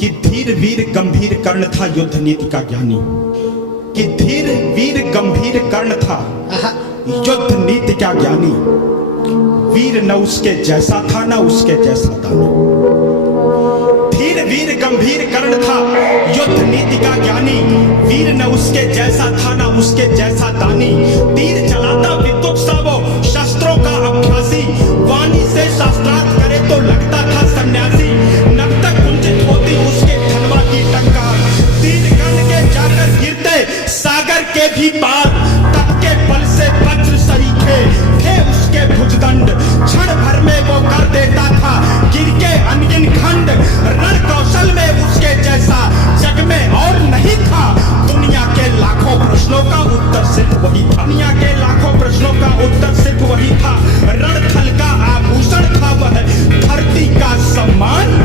कि धीर वीर गंभीर कर्ण था युद्ध नीति का ज्ञानी, कि धीर वीर गंभीर कर्ण था युद्ध नीति का ज्ञानी। वीर न उसके जैसा था न उसके जैसा दानी। धीर वीर गंभीर कर्ण था युद्ध नीति का ज्ञानी, वीर न उसके जैसा था न उसके जैसा दानी। तीर चलाता विद्युत सा वो शस्त्रों का अभ्यासी, वाणी से शास्त्रार्थ करे तो लगता था सन्यासी। नब तक कुंठित होती उसके धनवा की टंकार, तीर कर्ण के जाकर गिरते सागर के भी पार। तब के बल से वज्र सरीखे थे उसके भुजदंड, क्षण भर में वो कर देता था गिर के अनगिन खंड। रण कौशल में उसके जैसा जग में और नहीं था, दुनिया के लाखों प्रश्नों का उत्तर सिर्फ वही था। दुनिया के लाखों प्रश्नों का उत्तर सिर्फ वही था। रणथल का आभूषण था वह, धरती का सम्मान।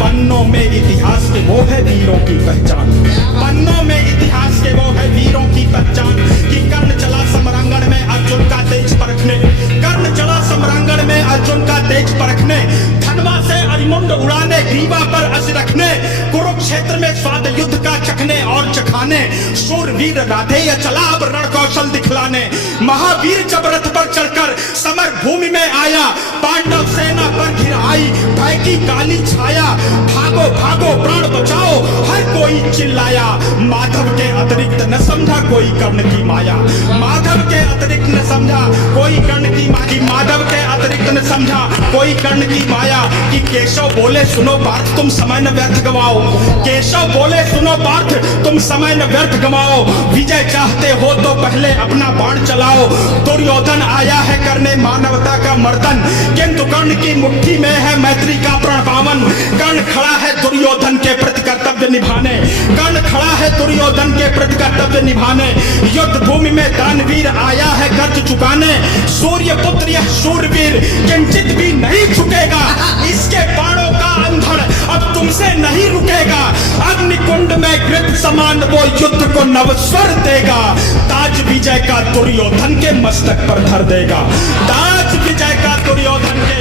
पन्नों में इतिहास के वो है वीरों की पहचान, पन्नों में इतिहास के वो है वीरों की पहचान। कि कर्ण चला समरांगण में अर्जुन का तेज परखने, कर्ण चला समरांगण में अर्जुन का तेज परखने। धनवा से अरिमुंड उड़ाने, ग्रीवा पर अस रखने, कुरुक्षेत्र में स्वाद युद्ध का चखने और चखाने। शूरवीर राधेय चला अब रण कौशल दिखलाने। महावीर जब रथ पर चढ़कर समर भूमि में आया, पांडव सेना पर घिर आई भय की काली छाया। भागो भागो प्राण बचाओ हर कोई चिल्लाया, माधव के अतिरिक्त न समझा कोई कर्ण की माया। माधव के अतिरिक्त न समझा कोई कर्ण की माया, माधव के अतिरिक्त न समझा कोई कर्ण की माया। कि केशव बोले सुनो पार्थ तुम समय न व्यर्थ गवाओ, केशव बोले सुनो पार्थ तुम समय न व्यर्थ गवाओ। विजय चाहते हो तो पहले अपना बाण चलाओ। दुर्योधन आया है करने मानवता का मर्दन, किंतु कर्ण की मुट्ठी में है मैत्री का प्रण पावन। कर्ण खड़ा है दुर्योधन के प्रति कर्तव्य निभाने, कर्ण खड़ा है दुर्योधन के प्रति कर्तव्य निभाने। युद्ध भूमि में दानवीर आया है कर्ज चुकाने। सूर्य पुत्र यह शूरवीर किंचित भी नहीं झुकेगा, इसके बाणों का अंधड़ अब तुमसे नहीं रुकेगा। अग्निकुंड में घृत समान वो युद्ध को नवस्वर देगा, ताज विजय का दुर्योधन के मस्तक पर धर देगा। ताज विजय का दुर्योधन के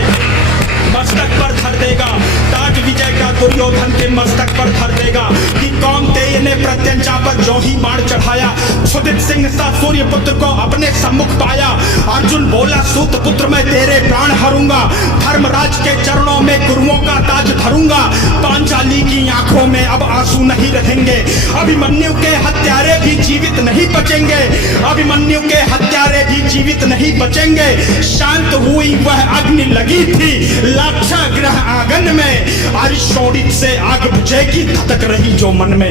मस्तक पर धर देगा, ताज विजय का दुर्योधन के मस्तक पर धर देगा। कि कौन्तेय ने प्रत्यंचा पर जो ही बाण चढ़ाया, क्षुदित सिंह सा सूर्य पुत्र को अपने सम्मुख पाया। अर्जुन बोला सूत पुत्र मैं तेरे प्राण हरूंगा, धर्मराज के चरणों में गुरुओं का ताज धरूंगा। पांचाली की आंखों में अब आंसू नहीं रहेंगे, अभिमन्यु के हत्यारे भी जीवित नहीं बचेंगे, अभिमन्यु के हत्यारे भी जीवित नहीं बचेंगे। शांत हुई वह अग्नि लगी थी लाक्षा ग्रह आंगन में, अरिशोणित से आग बुझेगी धधक रही जो मन में।